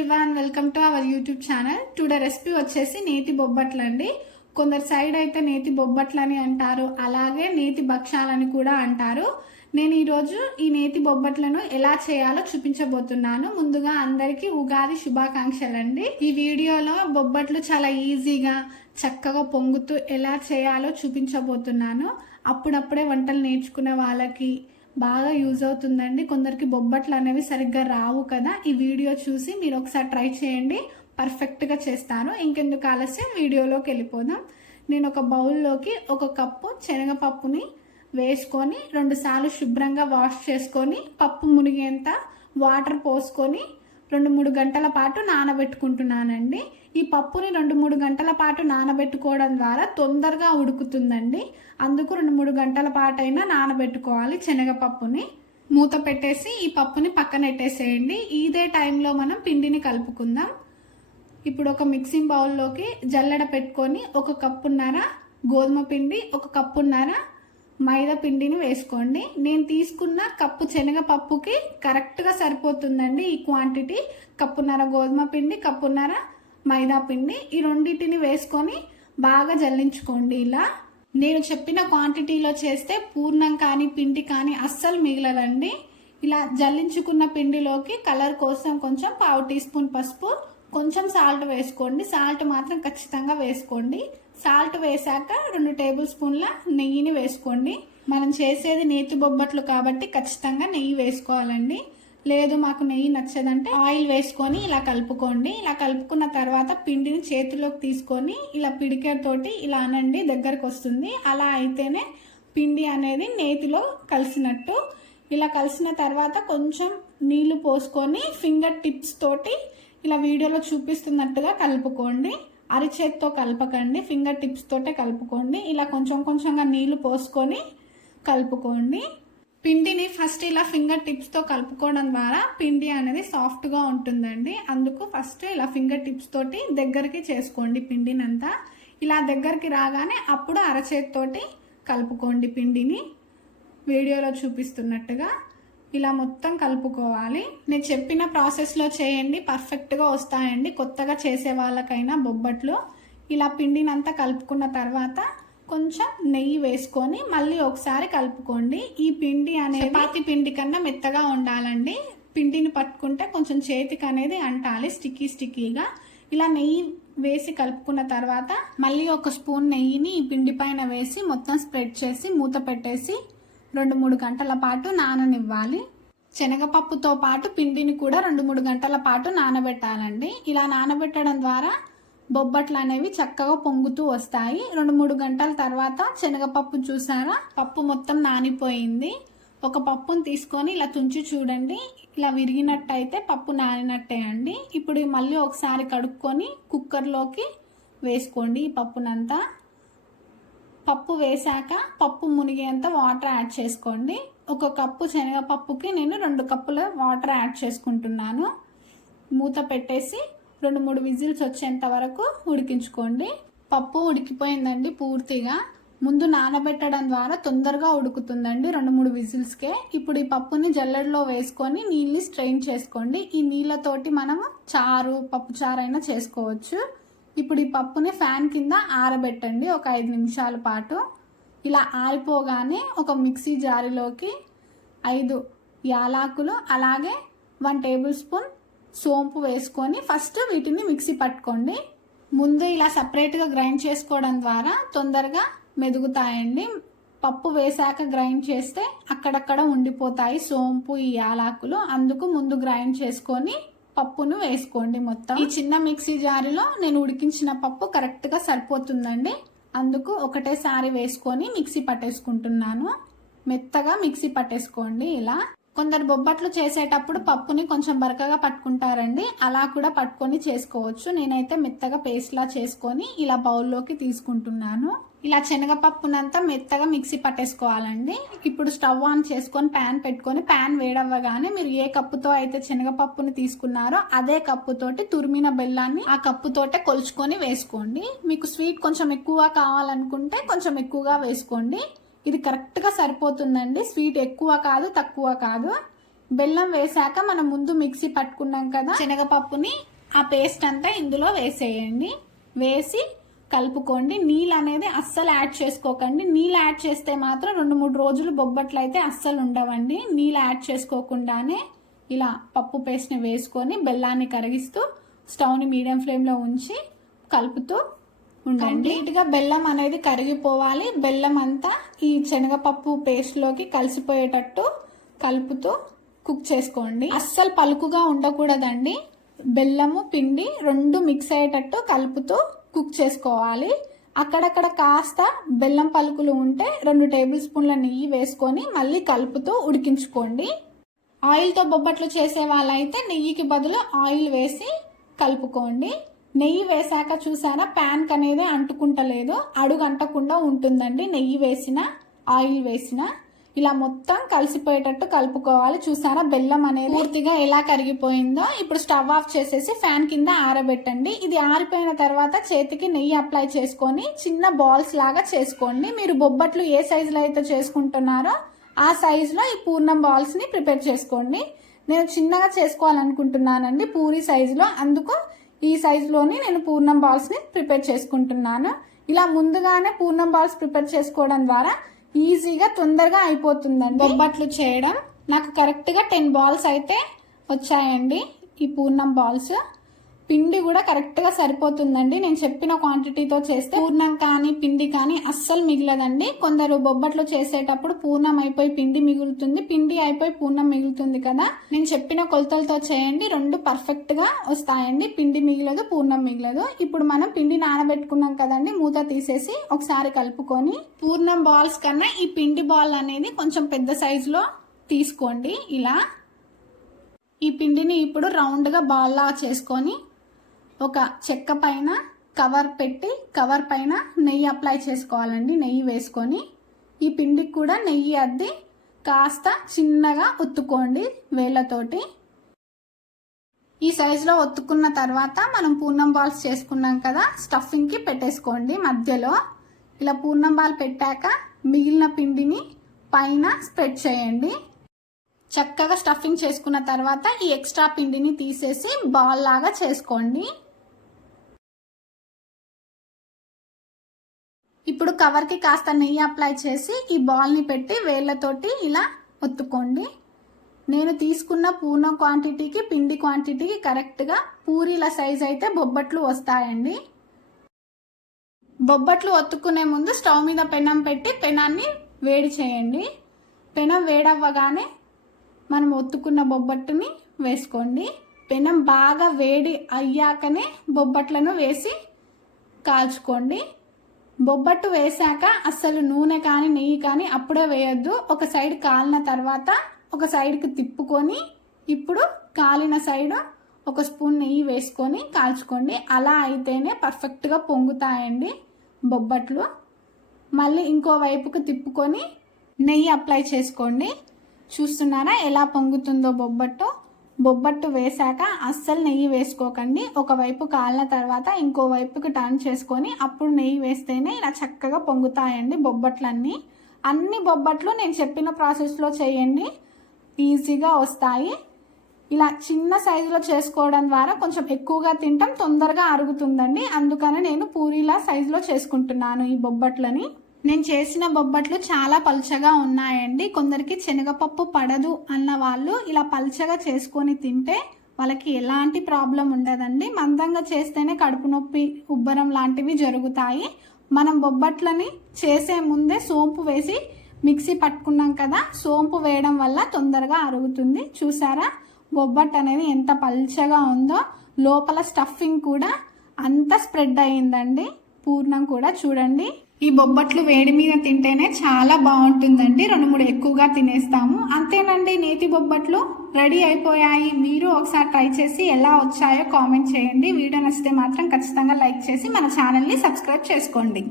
Everyone welcome to our YouTube channel today recipe వచ్చేసి నేతి బొబ్బట్లు అండి. కొందరు సైడ్ అయితే నేతి బొబ్బట్లు అని అంటారు అలాగే నేతి భక్షాలని కూడా అంటారు. నేను ఈరోజు ఈ నేతి బొబ్బట్లను ఎలా చేయాలో చూపించబోతున్నాను. ముందుగా అందరికీ ఉగాది శుభాకాంక్షలు అండి ఈ వీడియోలో బొబ్బట్లు చాలా ఈజీగా చక్కగా పొంగుతూ ఎలా చేయాలో చూపించబోతున్నాను. అప్పుడప్పుడే వంటలు నేర్చుకునే వాళ్ళకి బాగా యూజ్ అవుతుందండి. కొందరికి బొబ్బట్లు అనేవి సరిగ్గా రావు కదా. ఈ వీడియో చూసి మీరు ఒకసారి ట్రై చేయండి. పర్ఫెక్ట్గా చేస్తాను. ఇంకెందుకు ఆలస్యం? వీడియోలోకి వెళ్ళిపోదాం. నేను ఒక బౌల్లోకి ఒక కప్పు శనగపప్పుని వేసుకొని రెండుసార్లు శుభ్రంగా వాష్ చేసుకొని పప్పు మునిగేంత వాటర్ పోసుకొని రెండు మూడు గంటల పాటు నానబెట్టుకుంటున్నానండి. ఈ పప్పుని రెండు మూడు గంటల పాటు నానబెట్టుకోవడం ద్వారా తొందరగా ఉడుకుతుందండి. అందుకు రెండు మూడు గంటల పాటైనా నానబెట్టుకోవాలి శనగపప్పుని. మూత పెట్టేసి ఈ పప్పుని పక్కన పెట్టేసేయండి ఇదే టైంలో మనం పిండిని కలుపుకుందాం. ఇప్పుడు ఒక మిక్సింగ్ బౌల్లోకి జల్లెడ పెట్టుకొని ఒక కప్పున్నర గోధుమ పిండి ఒక కప్పున్నర మైదా పిండిని వేసుకోండి. నేను తీసుకున్న కప్పు శనగపప్పుకి కరెక్ట్గా సరిపోతుందండి ఈ క్వాంటిటీ కప్పున్నర గోధుమ పిండి కప్పున్నర మైదా పిండి. ఈ రెండింటిని వేసుకొని బాగా జల్లించుకోండి ఇలా. నేను చెప్పిన క్వాంటిటీలో చేస్తే పూర్ణం కానీ పిండి కానీ అస్సలు మిగలదండి. ఇలా జల్లించుకున్న పిండిలోకి కలర్ కోసం కొంచెం పావు టీ స్పూన్ పసుపు కొంచెం సాల్ట్ వేసుకోండి. సాల్ట్ మాత్రం ఖచ్చితంగా వేసుకోండి. సాల్ట్ వేసాక రెండు టేబుల్ స్పూన్ల నెయ్యిని వేసుకోండి. మనం చేసేది నేతి బొబ్బట్లు కాబట్టి ఖచ్చితంగా నెయ్యి వేసుకోవాలండి. లేదు మాకు నెయ్యి నచ్చదంటే ఆయిల్ వేసుకొని ఇలా కలుపుకోండి. ఇలా కలుపుకున్న తర్వాత పిండిని చేతిలోకి తీసుకొని ఇలా పిడికేతోటి ఇలా అనండి దగ్గరకు వస్తుంది. అలా అయితేనే పిండి అనేది నేతిలో కలిసినట్టు. ఇలా కలిసిన తర్వాత కొంచెం నీళ్ళు పోసుకొని ఫింగర్ టిప్స్ తోటి ఇలా వీడియోలో చూపిస్తున్నట్టుగా కలుపుకోండి. అరిచేత్తో కలపకండి ఫింగర్ టిప్స్ తోటే కలుపుకోండి. ఇలా కొంచెం కొంచెంగా నీళ్ళు పోసుకొని కలుపుకోండి. పిండిని ఫస్ట్ ఇలా ఫింగర్ టిప్స్తో కలుపుకోవడం ద్వారా పిండి అనేది సాఫ్ట్గా ఉంటుందండి. అందుకు ఫస్ట్ ఇలా ఫింగర్ టిప్స్ తోటి దగ్గరికి చేసుకోండి పిండినంతా. ఇలా దగ్గరికి రాగానే అప్పుడు అరచేతితోటి కలుపుకోండి పిండిని. వీడియోలో చూపిస్తున్నట్టుగా. ఇలా మొత్తం కలుపుకోవాలి. నేను చెప్పిన ప్రాసెస్లో చేయండి పర్ఫెక్ట్గా వస్తాయండి. కొత్తగా చేసే వాళ్ళకైనా బొబ్బట్లు. ఇలా పిండినంతా కలుపుకున్న తర్వాత కొంచెం నెయ్యి వేసుకొని మళ్ళీ ఒకసారి కలుపుకోండి. ఈ పిండి అనేది పాతి పిండి కన్నా మెత్తగా ఉండాలండి. పిండిని పట్టుకుంటే కొంచెం చేతికి అనేది అంటాలి స్టిక్కీ స్టిక్కీగా ఇలా నెయ్యి వేసి కలుపుకున్న తర్వాత మళ్ళీ ఒక స్పూన్ నెయ్యిని ఈ పిండి పైన వేసి మొత్తం స్ప్రెడ్ చేసి మూత పెట్టేసి రెండు మూడు గంటల పాటు నాననివ్వాలి. శనగపప్పుతో పాటు పిండిని కూడా రెండు మూడు గంటల పాటు నానబెట్టాలండి. ఇలా నానబెట్టడం ద్వారా బొబ్బట్లు అనేవి చక్కగా పొంగుతూ వస్తాయి. రెండు మూడు గంటల తర్వాత శనగపప్పు చూసారా? పప్పు మొత్తం నానిపోయింది. ఒక పప్పును తీసుకొని ఇలా తుంచి చూడండి. ఇలా విరిగినట్టయితే పప్పు నానినట్టే అండి. ఇప్పుడు మళ్ళీ ఒకసారి కడుక్కొని కుక్కర్లోకి వేసుకోండి ఈ పప్పునంతా. పప్పు వేశాక పప్పు మునిగేంత వాటర్ యాడ్ చేసుకోండి. ఒక కప్పు శనగపప్పుకి నేను రెండు కప్పుల వాటర్ యాడ్ చేసుకుంటున్నాను. మూత పెట్టేసి రెండు మూడు విజిల్స్ వచ్చేంత వరకు ఉడికించుకోండి. పప్పు ఉడికిపోయిందండి పూర్తిగా. ముందు నానబెట్టడం ద్వారా తొందరగా ఉడుకుతుందండి రెండు మూడు విజిల్స్కే. ఇప్పుడు ఈ పప్పుని జల్లెడలో వేసుకొని నీళ్ళని స్ట్రెయిన్ చేసుకోండి. ఈ నీళ్ళతోటి మనము చారు పప్పు చారు అయినా చేసుకోవచ్చు. ఇప్పుడు ఈ పప్పుని ఫ్యాన్ కింద ఆరబెట్టండి ఒక ఐదు నిమిషాల పాటు. ఇలా ఆరిపోగానే ఒక మిక్సీ జారిలోకి ఐదు యాలాకులు అలాగే వన్ టేబుల్ స్పూన్ సోంపు వేసుకొని ఫస్ట్ వీటిని మిక్సీ పట్టుకోండి. ముందు ఇలా సపరేట్గా గ్రైండ్ చేసుకోవడం ద్వారా తొందరగా మెదుగుతాయండి. పప్పు వేశాక గ్రైండ్ చేస్తే అక్కడక్కడ ఉండిపోతాయి సోంపు ఈ యాలాకులు. అందుకు ముందు గ్రైండ్ చేసుకొని పప్పును వేసుకోండి మొత్తం. ఈ చిన్న మిక్సీ జారిలో నేను ఉడికించిన పప్పు కరెక్ట్గా సరిపోతుందండి. అందుకు ఒకటేసారి వేసుకొని మిక్సీ పట్టేసుకుంటున్నాను. మెత్తగా మిక్సీ పట్టేసుకోండి ఇలా. కొందరు బొబ్బట్లు చేసేటప్పుడు పప్పుని కొంచెం బరకగా పట్టుకుంటారండి. అలా కూడా పట్టుకొని చేసుకోవచ్చు. నేనైతే మెత్తగా పేస్ట్లా చేసుకొని ఇలా బౌల్లోకి తీసుకుంటున్నాను. ఇలా శనగపప్పునంతా మెత్తగా మిక్సీ పట్టేసుకోవాలండి. ఇప్పుడు స్టవ్ ఆన్ చేసుకొని ప్యాన్ పెట్టుకొని ప్యాన్ వేడవ్వగానే మీరు ఏ కప్పుతో అయితే శనగపప్పుని తీసుకున్నారో అదే కప్పుతోటి తురిమిన బెల్లాన్ని ఆ కప్పుతోటే కొలుచుకొని వేసుకోండి. మీకు స్వీట్ కొంచెం ఎక్కువ కావాలనుకుంటే కొంచెం ఎక్కువగా వేసుకోండి. ఇది కరెక్ట్గా సరిపోతుందండి. స్వీట్ ఎక్కువ కాదు తక్కువ కాదు. బెల్లం వేసాక మనం ముందు మిక్సీ పట్టుకున్నాం కదా శనగపప్పుని ఆ పేస్ట్ అంతా ఇందులో వేసేయండి. వేసి కలుపుకోండి. నీళ్ళు అనేది అస్సలు యాడ్ చేసుకోకండి. నీళ్ళు యాడ్ చేస్తే మాత్రం రెండు మూడు రోజులు బొబ్బట్లు అయితే అస్సలు ఉండవండి. నీళ్ళు యాడ్ చేసుకోకుండానే ఇలా పప్పు పేస్ట్ని వేసుకొని బెల్లాన్ని కరిగిస్తూ స్టవ్ని మీడియం ఫ్లేమ్లో ఉంచి కలుపుతూ ఉండండి. నీట్గా బెల్లం అనేది కరిగిపోవాలి. బెల్లం అంతా ఈ శనగపప్పు పేస్ట్లోకి కలిసిపోయేటట్టు కలుపుతూ కుక్ చేసుకోండి. అస్సలు పలుకుగా ఉండకూడదండి. బెల్లము పిండి రెండు మిక్స్ అయ్యేటట్టు కలుపుతూ కుక్ చేసుకోవాలి. అక్కడక్కడ కాస్త బెల్లం పలుకులు ఉంటే రెండు టేబుల్ స్పూన్ల నెయ్యి వేసుకొని మళ్ళీ కలుపుతూ ఉడికించుకోండి. ఆయిల్తో బొబ్బట్లు చేసే వాళ్ళైతే నెయ్యికి బదులు ఆయిల్ వేసి కలుపుకోండి. నెయ్యి వేసాక చూసారా ప్యాన్ అనేది అంటుకుంటలేదు. అడుగు అంటకుండా ఉంటుందండి. నెయ్యి వేసిన ఆయిల్ వేసిన. ఇలా మొత్తం కలిసిపోయేటట్టు కలుపుకోవాలి. చూసారా? బెల్లం అనేది పూర్తిగా ఎలా కరిగిపోయిందో ఇప్పుడు స్టవ్ ఆఫ్ చేసేసి ఫ్యాన్ కింద ఆరబెట్టండి. ఇది ఆరిపోయిన తర్వాత చేతికి నెయ్యి అప్లై చేసుకొని చిన్న బాల్స్ లాగా చేసుకోండి. మీరు బొబ్బట్లు ఏ సైజులో అయితే చేసుకుంటున్నారో ఆ సైజులో ఈ పూర్ణం బాల్స్ని ప్రిపేర్ చేసుకోండి. నేను చిన్నగా చేసుకోవాలనుకుంటున్నానండి పూరి సైజులో అందుకు ఈ సైజులోని నేను పూర్ణం బాల్స్ని ప్రిపేర్ చేసుకుంటున్నాను. ఇలా ముందుగానే పూర్ణం బాల్స్ ప్రిపేర్ చేసుకోవడం ద్వారా ఈజీగా తొందరగా అయిపోతుందండి. బొబ్బట్లు చేయడం నాకు కరెక్ట్గా టెన్ బాల్స్ అయితే వచ్చాయండి. ఈ పూర్ణం బాల్స్ పిండి కూడా కరెక్ట్గా సరిపోతుందండి. నేను చెప్పిన క్వాంటిటీతో చేస్తే పూర్ణం కానీ పిండి కానీ అస్సలు మిగలదండి. కొందరు బొబ్బట్లు చేసేటప్పుడు పూర్ణం అయిపోయి పిండి మిగులుతుంది. పిండి అయిపోయి పూర్ణం మిగులుతుంది కదా. నేను చెప్పిన కొలతలతో చేయండి. రెండు పర్ఫెక్ట్గా వస్తాయండి. పిండి మిగిలదు పూర్ణం మిగిలదు. ఇప్పుడు మనం పిండి నానబెట్టుకున్నాం కదండి. మూత తీసేసి ఒకసారి కలుపుకొని పూర్ణం బాల్స్ కన్నా ఈ పిండి బాల్ అనేది కొంచెం పెద్ద సైజులో తీసుకోండి. ఇలా ఈ పిండిని ఇప్పుడు రౌండ్గా బాల్లా చేసుకొని ఒక చెక్క పైన కవర్ పెట్టి కవర్ పైన నెయ్యి అప్లై చేసుకోవాలండి. నెయ్యి వేసుకొని ఈ పిండికి కూడా నెయ్యి అద్ది కాస్త చిన్నగా ఒత్తుకోండి వేళ్ళతోటి. ఈ సైజులో ఒత్తుకున్న తర్వాత మనం పూర్ణం బాల్స్ చేసుకున్నాం కదా స్టఫింగ్కి పెట్టేసుకోండి మధ్యలో. ఇలా పూర్ణం బాల్ పెట్టాక మిగిలిన పిండిని పైన స్ప్రెడ్ చేయండి. చక్కగా స్టఫింగ్ చేసుకున్న తర్వాత ఈ ఎక్స్ట్రా పిండిని తీసేసి బాల్ లాగా చేసుకోండి. ఇప్పుడు కవర్కి కాస్త నెయ్యి అప్లై చేసి ఈ బాల్ని పెట్టి వేళ్ళతోటి ఇలా ఒత్తుకోండి. నేను తీసుకున్న పూర్ణ క్వాంటిటీకి పిండి క్వాంటిటీకి కరెక్ట్గా పూరీల సైజ్ అయితే బొబ్బట్లు వస్తాయండి. బొబ్బట్లు ఒత్తుకునే ముందు స్టవ్ మీద పెనం పెట్టి పెనాన్ని వేడి చేయండి. పెనం వేడవ్వగానే మనం ఒత్తుకున్న బొబ్బట్టుని వేసుకోండి. పెనం బాగా వేడి అయ్యాకనే బొబ్బట్లను వేసి కాల్చుకోండి. బొబ్బట్టు వేసాక అస్సలు నూనె కానీ నెయ్యి కానీ అప్పుడే వేయొద్దు. ఒక సైడ్ కాలిన తర్వాత ఒక సైడ్కి తిప్పుకొని ఇప్పుడు కాలిన సైడ్ ఒక స్పూన్ నెయ్యి వేసుకొని కాల్చుకోండి. అలా అయితేనే పర్ఫెక్ట్గా పొంగుతాయండి బొబ్బట్లు. మళ్ళీ ఇంకో వైపుకు తిప్పుకొని నెయ్యి అప్లై చేసుకోండి. చూస్తున్నారా ఎలా పొంగుతుందో బొబ్బట్టు? బొబ్బట్టు వేశాక అస్సలు నెయ్యి వేసుకోకండి. ఒకవైపు కాలిన తర్వాత ఇంకో వైపుకి టర్న్ చేసుకొని అప్పుడు నెయ్యి వేస్తేనే ఇలా చక్కగా పొంగుతాయండి బొబ్బట్లన్నీ. అన్ని బొబ్బట్లు నేను చెప్పిన ప్రాసెస్లో చేయండి. ఈజీగా వస్తాయి. ఇలా చిన్న సైజులో చేసుకోవడం ద్వారా కొంచెం ఎక్కువగా తింటాం తొందరగా అరుగుతుందండి. అందుకనే నేను పూరీలా సైజులో చేసుకుంటున్నాను ఈ బొబ్బట్లని. నేను చేసిన బొబ్బట్లు చాలా పలుచగా ఉన్నాయండి. కొందరికి శనగపప్పు పడదు అన్న వాళ్ళు ఇలా పలుచగా చేసుకొని తింటే వాళ్ళకి ఎలాంటి ప్రాబ్లం ఉండదండి. మందంగా చేస్తేనే కడుపు నొప్పి ఉబ్బరం లాంటివి జరుగుతాయి. మనం బొబ్బట్లని చేసే ముందే సోంపు వేసి మిక్సీ పట్టుకున్నాం కదా సోంపు వేయడం వల్ల తొందరగా అరుగుతుంది. చూసారా? బొబ్బట్ అనేది ఎంత పల్చగా ఉందో లోపల స్టఫింగ్ కూడా అంత స్ప్రెడ్ అయ్యిందండి. పూర్ణం కూడా చూడండి. ఈ బొబ్బట్లు వేడి మీద తింటేనే చాలా బాగుంటుందండి. రెండు మూడు ఎక్కువగా తినేస్తాము. అంతేనండి నేతి బొబ్బట్లు రెడీ అయిపోయాయి. మీరు ఒకసారి ట్రై చేసి ఎలా వచ్చాయో కామెంట్ చేయండి. వీడియో నచ్చితే మాత్రం ఖచ్చితంగా లైక్ చేసి మన ఛానల్ని సబ్స్క్రైబ్ చేసుకోండి.